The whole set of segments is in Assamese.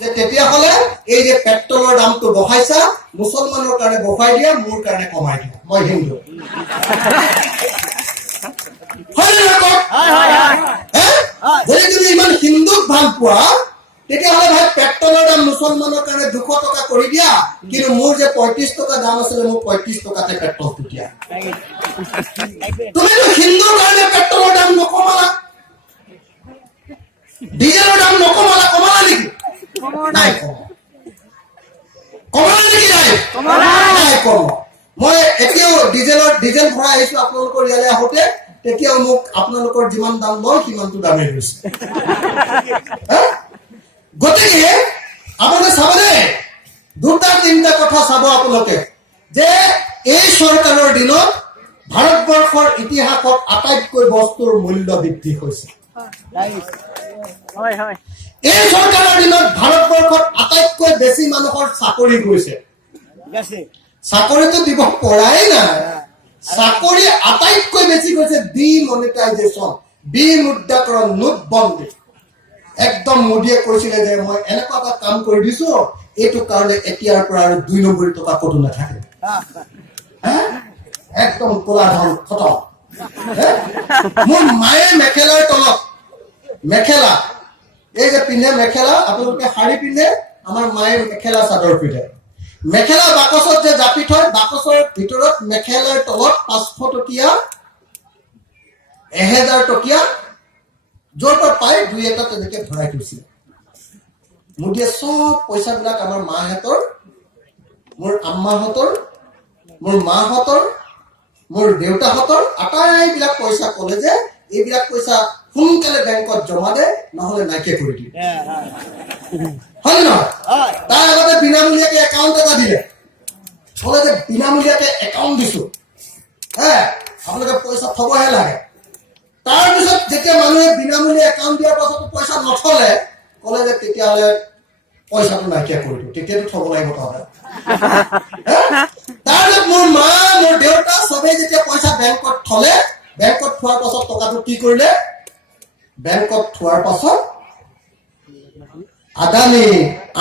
যে তেতিয়াহ'লে এই যে পেট্ৰলৰ দামটো বঢ়াইছা মুছলমানৰ কাৰণে বঢ়াই দিয়া মোৰ কাৰণে কমাই দিয়া মই হিন্দু যদি তুমি ইমান হিন্দুক ভাল পোৱা তেতিয়াহ'লে ভাই পেট্ৰলৰ দাম মুছলমানৰ কাৰণে 200 টকা কৰি দিয়া কিন্তু মোৰ যে 35 টকা দাম আছিলে মোৰ 35 টকাতে পেট্ৰলটো দিয়া তুমি হিন্দুৰ কাৰণে পেট্ৰলৰ দাম নকমালা ডিজেলৰ দাম নকমালা কমালা নেকি নাই কমালা নেকি নাই কম মই এতিয়াও ডিজেল ভৰাই আহিছো আপোনালোকৰ ইয়ালৈ আহোঁতে তেতিয়াও মোক আপোনালোকৰ যিমান দাম লয় সিমানটো দামেই হৈছে গতিকে আপোনালোকে চাবনে দুটা তিনিটা কথা চাব আপোনালোকে যে এই চৰকাৰৰ দিনত ভাৰতবৰ্ষৰ ইতিহাসত আটাইতকৈ বস্তুৰ মূল্য বৃদ্ধি হৈছে এই চৰকাৰৰ দিনত ভাৰতবৰ্ষত আটাইতকৈ বেছি মানুহৰ চাকৰি গৈছে চাকৰিটো দিব পৰাই নাই চাকৰি আটাইতকৈ বেছি গৈছে ডিমনিটাইজেশ্যন বিমুদ্ৰাকৰণ নোটবন্দী একদম মোদীয়ে কৈছিলে যে মই এনেকুৱা এটা কাম কৰি দিছো এইটো কাৰণে এতিয়াৰ পৰা আৰু 2 নম্বৰ টকা কতো নাথাকে একদম কোলা ধন খতম মোৰ মায়ে মেখেলাৰ তলত মেখেলা এই যে পিন্ধে মেখেলা আপোনালোকে শাৰী পিন্ধে আমাৰ মায়ে মেখেলা চাদৰ পিন্ধে মেখেলা বাকচত যে জাপি থয় বাকচৰ ভিতৰত মেখেলাৰ তলত 500 টকীয়া 1000 টকীয়া য'ৰ পৰা পায় 2-এটা তেনেকে ভৰাই থৈছিল মোদীয়ে চব পইচাবিলাক আমাৰ মাহঁতৰ মোৰ আম্মাহঁতৰ মোৰ মাহঁতৰ মোৰ দেউতাহঁতৰ আটাইবিলাক পইচা ক'লে যে এইবিলাক পইচা সোনকালে বেংকত জমা দে নহ'লে নাইকিয়া কৰি দিয়ে হয় নহয় তাৰ আগতে বিনামূলীয়াকে একাউণ্ট এটা দিলে ক'লে যে বিনামূলীয়াকে একাউণ্ট দিছো আপোনালোকে পইচা থবহে লাগে তাৰপিছত যেতিয়া মানুহে বিনামূলীয়া একাউণ্ট দিয়াৰ পাছতো পইচা নথলে ক'লে যে তেতিয়াহ'লে পইচাটো নাইকিয়া কৰি দিওঁ তেতিয়াতো থব লাগিব তহঁতে তাৰপিছত মোৰ মা মোৰ দেউতা চবেই যেতিয়া পইচা বেংকত থলে বেংকত থোৱাৰ পাছত টকাটো কি কৰিলে বেংকত থোৱাৰ পাছত আদানী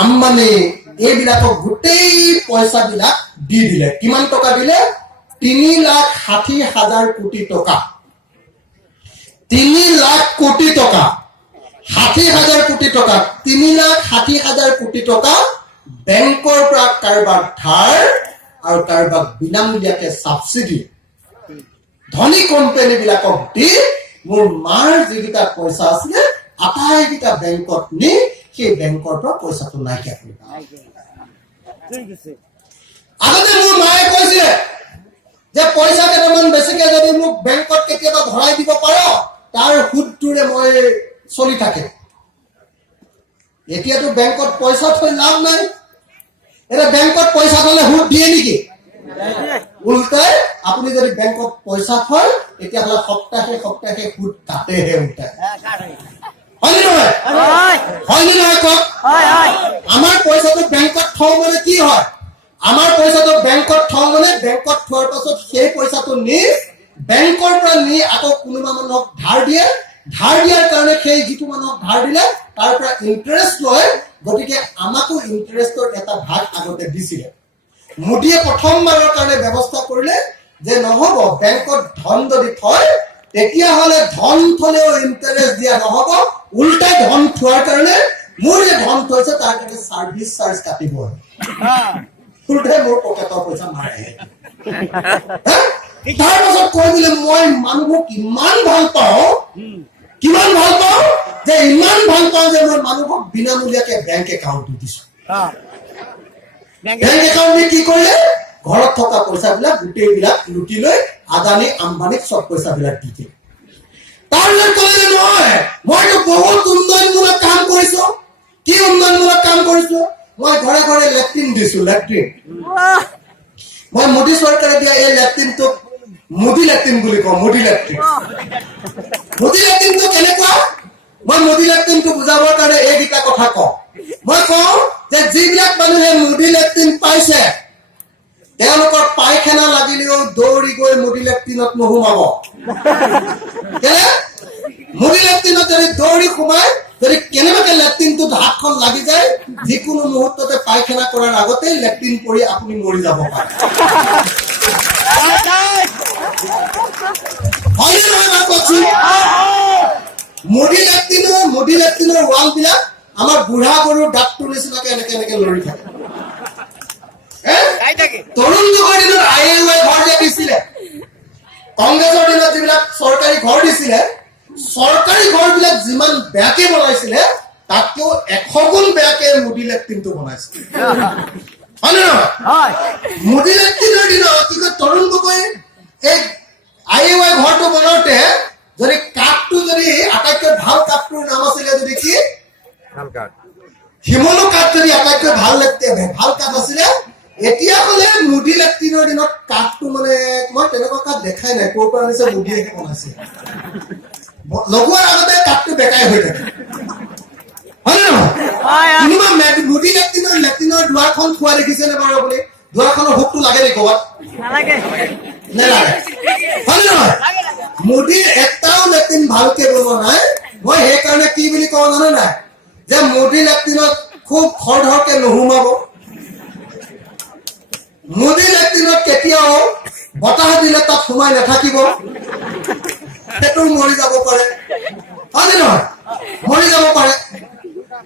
আম্বানী এইবিলাকক গোটেই পইচাবিলাক দি দিলে কিমান টকা দিলে 3,60,000 কোটি টকা 3 লাখ কোটি টকা 60,000 কোটি টকা 3,60,000 কোটি টকা বেংকৰ পৰা কাৰোবাৰ ধাৰ আৰু কাৰোবাক বিনামূলীয়াকে সাবসিডি ধনী কোম্পানী বিলাকক দি মোৰ মাৰ যিকেইটা পইচা আছিলে আটাইকেইটা বেংকত নি সেই বেংকৰ পৰা পইচাটো নাইকিয়া কৰিবা আগতে মোৰ মায়ে কৈছিলে যে পইচা কেইটামান বেছিকে যদি মোক বেংকত কেতিয়াবা ভৰাই দিব পাৰ তাৰ সুদটোৰে মই চলি থাকে এতিয়াতো বেংকত পইচা থৈ লাভ নাই এটা বেংকত পইচা থলে সুদ দিয়ে নেকি উল্টাই আপুনি যদি বেংকত পইচা থয় তেতিয়াহ'লে সপ্তাহে সপ্তাহে সুদ কাটেহে উল্টাই হয়নে নহয় কওক আমাৰ পইচাটো বেংকত থওঁ মানে কি হয় আমাৰ পইচাটো বেংকত থওঁ মানে বেংকত থোৱাৰ পাছত সেই পইচাটো নি বেংকৰ পৰা নি আকৌ কোনোবা মানুহক ধাৰ দিয়ে ধাৰ দিয়াৰ কাৰণে সেই যিটো মানুহক ধাৰ দিলে তাৰ পৰা ইণ্টাৰেষ্ট লয় গতিকে আমাকো ইণ্টাৰেষ্টৰ এটা ভাগ আগতে দিছিলে মোদীয়ে প্ৰথমবাৰৰ কাৰণে ব্যৱস্থা কৰিলে যে নহ'ব বেংকত ধন যদি থয় তেতিয়াহ'লে ধন থলেও ইণ্টাৰেষ্ট দিয়া নহ'ব উল্টাই ধন থোৱাৰ কাৰণে মোৰ যে ধন থৈছে তাৰ কাৰণে চাৰ্ভিচ চাৰ্জ কাটিব উল্টাই মোৰ পকেটৰ পইচা মাৰে তাৰ পাছত কৈ দিলে মই মানুহক ইমান ভাল পাওঁ যে ইমান ভাল পাওঁ যে মই মানুহক বিনামূলীয়াকে বেংক একাউণ্ট দি দিছো বেংক একাউণ্ট কি কৰিলে ঘৰত থকা পইচাবিলাক গোটেইবিলাক লুটি লৈ আদানী আম্বানীক চব পইচাবিলাক দি দিয়ে তাৰপিছত ক'লে নহয় মইতো বহুত উন্নয়নমূলক কাম কৰিছো কি উন্নয়নমূলক কাম কৰিছো মই ঘৰে ঘৰে লেট্ৰিন দিছো লেট্ৰিন মই মোদী চৰকাৰে দিয়া এই লেট্ৰিনটোক মোদী লেট্ৰিন বুলি কওঁ মোদী লেট্ৰিনটো কেনেকুৱা মই মোদী লেট্ৰিনটো বুজাবৰ কাৰণে এইকেইটা কথা কওঁ মই কওঁ যে যিবিলাক মানুহে মোদী লেট্ৰিন পাইছে তেওঁলোকৰ পায়খানা লাগিলেও দৌৰি গৈ মোদী লেট্ৰিনত নোসোমাব মুদি লেট্ৰিনত যদি দৌৰি সোমাই যদি কেনেবাকে লেট্ৰিনটোত হাতখন লাগি যায় যিকোনো মুহূৰ্ততে পায়খানা কৰাৰ আগতে লেট্ৰিন পৰি আপুনি মৰি যাব পাৰে হয়নে নহয় মই কৈছো মুদি লেট্ৰিনৰ ৱাল বিলাক আমাৰ বুঢ়া গৰুৰ দাঁতটোৰ নিচিনাকে এনেকে লৰি থাকে তৰুণ যুগৰ দিনত IAY ঘৰ যে দিছিলে কংগ্ৰেছৰ দিনত যিবিলাক চৰকাৰী ঘৰ দিছিলে চৰকাৰী ঘৰ বিলাক যিমান বেয়াকে বনাইছিলে তাতকেও 100 গুণ বেয়াকে মুদি লেট্ৰিনটো বনাইছিলে হয়নে নহয় মুদি লেট্ৰিনৰ দিনত কি কয় তৰুণ গগৈ এই IAY ঘৰটো বনাওঁতে যদি কাঠটো যদি আটাইতকৈ ভাল কাঠটোৰ নাম আছিলে যদি কি শিমলু কাঠ যদি আটাইতকৈ ভাল কাঠ আছিলে এতিয়া হলে মুদি লেট্ৰিনৰ দিনত কাঠটো মানে মই তেনেকুৱা কাঠ দেখাই নাই ক'ৰ পৰা আনিছে মুদিয়েহে বনাইছে লগোৱাৰ আগতে কাঠটো বেকাই হৈ থাকে হয় নে নহয় কোনোবা মুদি লেট্ৰিনৰ দুৱাৰখন খোৱা দেখিছেনে বাৰু আপুনি দুৱাৰখনৰ হুকটো লাগে নেকি ক'ৰবাত নেলাগে হয় নে নহয় মুদিৰ এটাও লেট্ৰিন ভালকে বনোৱা নাই মই সেইকাৰণে কি বুলি কওঁ জানে নাই যে মুদি লেট্ৰিনত খুব খৰধৰকে নুসুমাব মুদি লেট্ৰিনত কেতিয়াও বতাহ দিলে তাত সোমাই নাথাকিব সেইটো মৰি যাব পাৰে হয় নহয় মৰি যাব পাৰে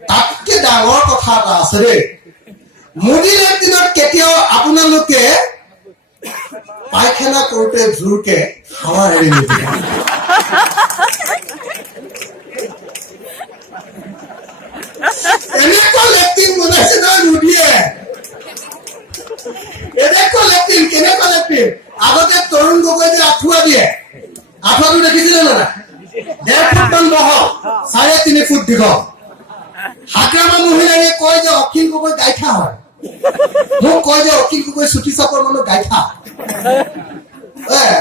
তাতকে ডাঙৰ কথা এটা আছে দেই মুদি লেট্ৰিনত কেতিয়াও আপোনালোকে পায়খানা কৰোঁতে জোৰকে হাৱা এৰি নিদিয়ে এনেকুৱা লেট্ৰিন বনাইছে নহয় মুদিয়ে এনেকুৱা লেট্ৰিন কেনেকুৱা লেট্ৰিন আগতে তৰুণ গগৈ যে আঁঠুৱা দিয়ে আঁঠুৱাটো দেখিছিলে নে নাই 1.5 ফুট মান বহল 3.5 ফুট দীঘল হাগ্ৰামা মহিলাই কয় যে অখিল গগৈ গাইঠা হয় মোক কয় যে অখিল গগৈ চুটি চাপৰ মানুহ গাইঠা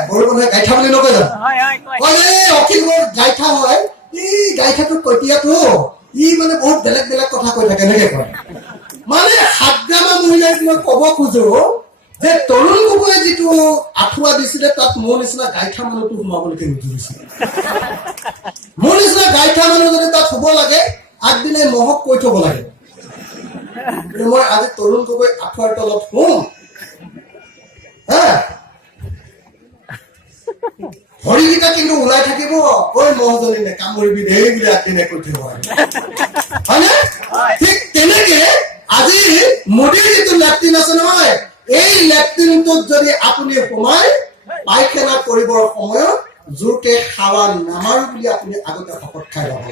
বড়ো মানুহে গাইঠা বুলি নকয় জানো কয় যে অখিল গগৈ গাইঠা হয় এই গাইঠাটো কটীয়াটো ই মানে বহুত বেলেগ বেলেগ কথা কৈ থাকে এনেকে কয় মানে হাগ্ৰামা মহিলাই মই ক'ব খোজো যে তৰুণ গগৈয়ে যিটো আঁঠুৱা দিছিলে তাত মোৰ নিচিনা গাইঠা মানুহটো সোমাবলৈকে নিদিছিলে মোৰ নিচিনা গাইঠা মানুহ যদি তাত শুব লাগে আগদিনাই মহক কৈ থব লাগে মই আজি তৰুণ গগৈ আঁঠুৱাৰ তলত শুম ভৰিকেইটা কিন্তু ওলাই থাকিব ঐ মহজনী কামুৰিবি দেই বুলি আগদিনাই কৈ থব হয়নে ঠিক তেনেকে আজি মুদিৰ যিটো লেট্ৰিন আছে নহয় এই লেট্ৰিনটোত যদি আপুনি সোমাই পায়খানা কৰিবৰ সময়ত জোৰকে হাৱা নামাৰো বুলি আপুনি আগতে শপত খাই ল'ব লাগে